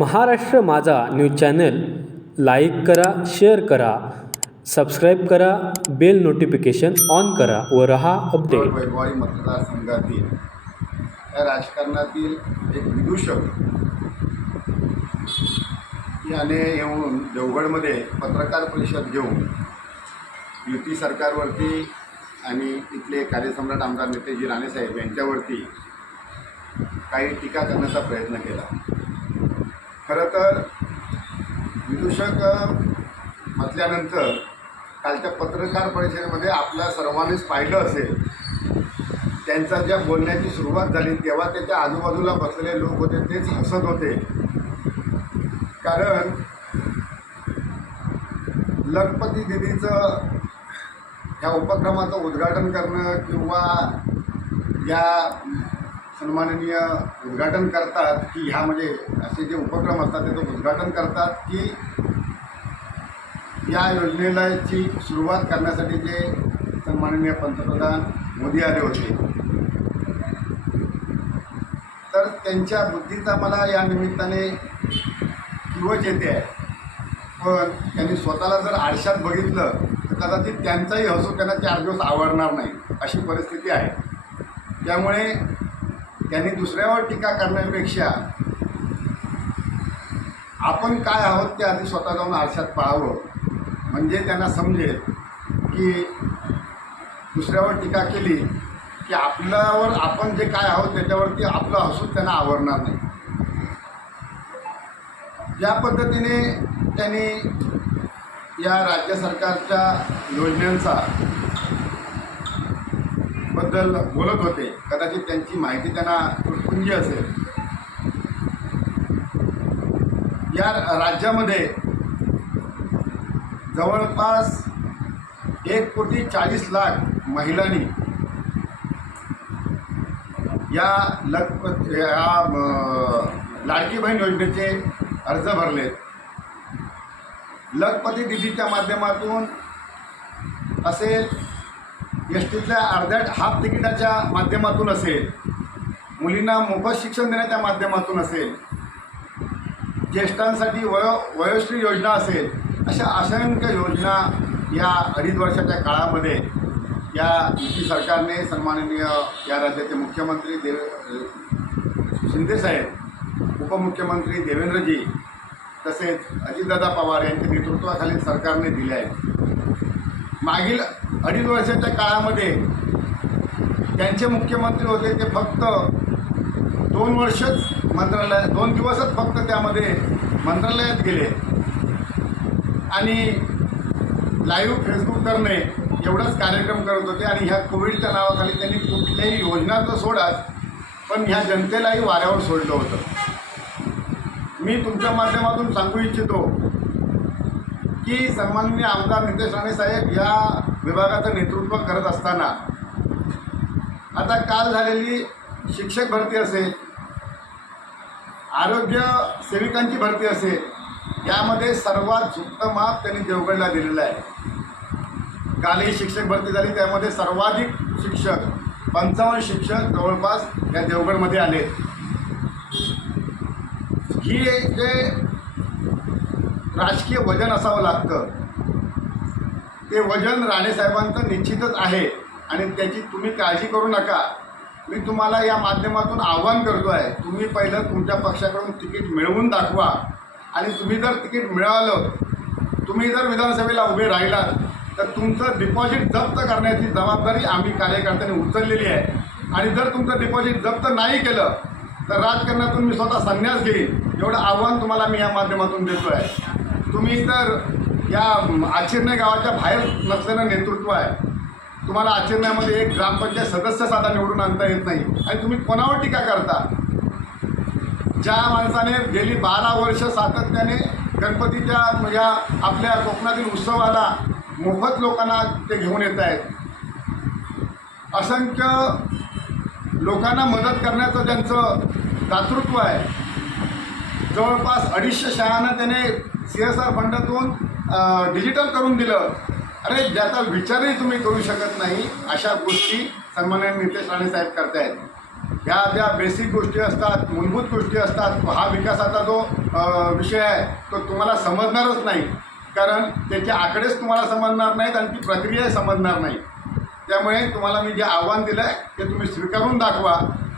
Maharashtra Majha news channel like करा share करा subscribe करा बेल नोटिफिकेशन ऑन करा व रहा अपडेट वैभवारी मतदारसंघातील या राजकारणातील एक विदूषक याने येऊन देवगडमध्ये पत्रकार परिषद घेऊन युती सरकारवरती आणि इथले कार्यसम्राट आमदार नेतेजी राणेसाहेब यांच्यावरती काही टीका करण्याचा प्रयत्न केला खरं तर विदूषक म्हटल्यानंतर कालच्या पत्रकार परिषदेमध्ये आपल्या सर्वांनीच पाहिलं असेल त्यांचा ज्या बोलण्याची सुरुवात झाली तेव्हा त्याच्या आजूबाजूला बसलेले लोक होते तेच हसत होते कारण लखपती दिदीचं ह्या उपक्रमाचं उद्घाटन करणं किंवा या सन्माननीय उद्घाटन करतात की ह्या म्हणजे असे जे उपक्रम असतात ते उद्घाटन करतात की या योजनेलाची सुरुवात करण्यासाठी जे सन्माननीय पंतप्रधान मोदी आले होते तर त्यांच्या बुद्धीचा मला या निमित्ताने किवच येते आहे पण त्यांनी स्वतःला जर आरशात बघितलं तर कदाचित त्यांचाही हसू त्यांना चार दिवस आवडणार नाही अशी परिस्थिती आहे त्यामुळे त्यांनी दुसऱ्यावर टीका करण्यापेक्षा आपण काय आहोत ते आधी स्वतः जाऊन आरशात पाळावं म्हणजे त्यांना समजेल की दुसऱ्यावर टीका केली की आपल्यावर आपण जे काय आहोत त्याच्यावरती आपलं हसू त्यांना आवडणार नाही ज्या पद्धतीने त्यांनी या राज्य सरकारच्या योजनांचा बद्दल बोलत होते कदाचित त्यांची माहिती त्यांना तुटपुंजी असेल या राज्यामध्ये जवळपास एक कोटी चाळीस लाख महिलांनी या लग या लाडकी बहीण योजनेचे अर्ज भरले लखपती दिदीच्या माध्यमातून असेल एस टीतल्या अर्ध्या हाफ तिकिटाच्या माध्यमातून असेल मुलींना मोफत शिक्षण देण्याच्या माध्यमातून असेल ज्येष्ठांसाठी वयो वयोश्री योजना असेल अशा असंख्य योजना या अडीच वर्षाच्या काळामध्ये या युती सरकारने सन्माननीय या राज्याचे मुख्यमंत्री देव शिंदेसाहेब उपमुख्यमंत्री देवेंद्रजी तसेच अजितदादा पवार यांच्या नेतृत्वाखालील सरकारने दिले आहे मागील अडीच वर्षाच्या काळामध्ये त्यांचे मुख्यमंत्री होते ते फक्त दोन वर्षच मंत्रालय दोन दिवसच फक्त त्यामध्ये मंत्रालयात गेले आणि लाईव्ह फेसबुक करणे एवढाच कार्यक्रम करत होते आणि ह्या कोविडच्या नावाखाली त्यांनी कुठल्याही योजना तर सोडाच पण ह्या जनतेलाही वाऱ्यावर सोडलं होतं मी तुमच्या माध्यमातून सांगू इच्छितो की सन्माननीय आमदार नितेश राणे साहेब या विभागाचं नेतृत्व करत असताना आता काल झालेली शिक्षक भरती असेल आरोग्य सेविकांची भरती असेल यामध्ये सर्वात झुक्त माप त्यांनी देवगडला दिलेलं आहे कालही शिक्षक भरती झाली त्यामध्ये सर्वाधिक शिक्षक पंचावन्न शिक्षक जवळपास या देवगडमध्ये आले ही जे राजकीय वजन असावं लागतं ते वजन राणेसाहेबांचं निश्चितच आहे आणि त्याची तुम्ही काळजी करू नका मी तुम्हाला या माध्यमातून आव्हान करतो आहे तुम्ही पहिलं तुमच्या पक्षाकडून तिकीट मिळवून दाखवा आणि तुम्ही जर तिकीट मिळालं तुम्ही जर विधानसभेला उभे राहिलात तर तुमचं डिपॉझिट जप्त करण्याची जबाबदारी आम्ही कार्यकर्त्यांनी उचललेली आहे आणि जर तुमचं डिपॉझिट जप्त नाही केलं तर राजकारणातून मी स्वतः संन्यास घेईन एवढं आव्हान तुम्हाला मी या माध्यमातून देतो आहे तुम्ही तर या आचिरणे गावाच्या बाहेर नसलेलं नेतृत्व आहे तुम्हाला आचिरण्यामध्ये एक ग्रामपंचायत सदस्य साधा निवडून आणता येत नाही आणि तुम्ही कोणावर टीका करता ज्या माणसाने गेली बारा वर्ष सातत्याने गणपतीच्या या आपल्या कोकणातील उत्सवाला मोफत लोकांना ते घेऊन येत आहेत असंख्य लोकांना मदत करण्याचं त्यांचं दातृत्व आहे जवळपास अडीचशे शाळांना त्याने सी एस आर फंडातून डिजिटल करून दिलं अरे ज्याचा विचारही तुम्ही करू शकत नाही अशा गोष्टी सन्मान्य नितेश राणे साहेब करतायत ह्या ज्या बेसिक गोष्टी असतात मूलभूत गोष्टी असतात हा विकासाचा जो विषय आहे तो तुम्हाला समजणारच नाही कारण त्याचे आकडेच तुम्हाला समजणार नाहीत आणि ती प्रक्रियाही समजणार नाही त्यामुळे तुम्हाला मी जे आव्हान दिलं आहे ते तुम्ही स्वीकारून दाखवा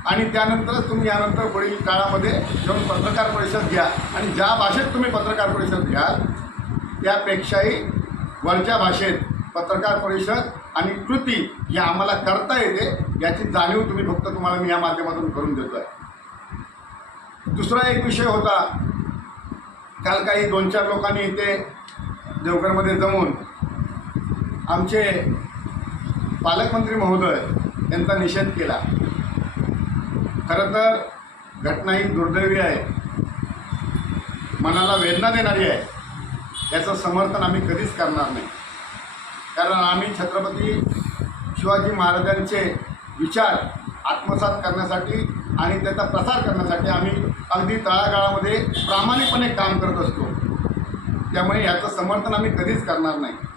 आणि त्यानंतरच तुम्ही यानंतर वडील काळामध्ये जाऊन पत्रकार परिषद घ्या आणि ज्या भाषेत तुम्ही पत्रकार परिषद घ्याल त्यापेक्षाही वरच्या भाषेत पत्रकार परिषद आणि कृती ही आम्हाला करता येते याची जाणीव तुम्ही फक्त तुम्हाला मी या माध्यमातून करून देतो आहे दुसरा एक विषय होता काल काही दोन चार लोकांनी इथे देवघरमध्ये जमून आमचे पालकमंत्री महोदय यांचा निषेध केला खरं तर घटना ही दुर्दैवी आहे मनाला वेदना देणारी आहे याचं समर्थन आम्ही कधीच करणार नाही कारण आम्ही छत्रपती शिवाजी महाराजांचे विचार आत्मसात करण्यासाठी आणि त्याचा प्रसार करण्यासाठी आम्ही अगदी तळागाळामध्ये प्रामाणिकपणे काम करत असतो त्यामुळे याचं समर्थन आम्ही कधीच करणार नाही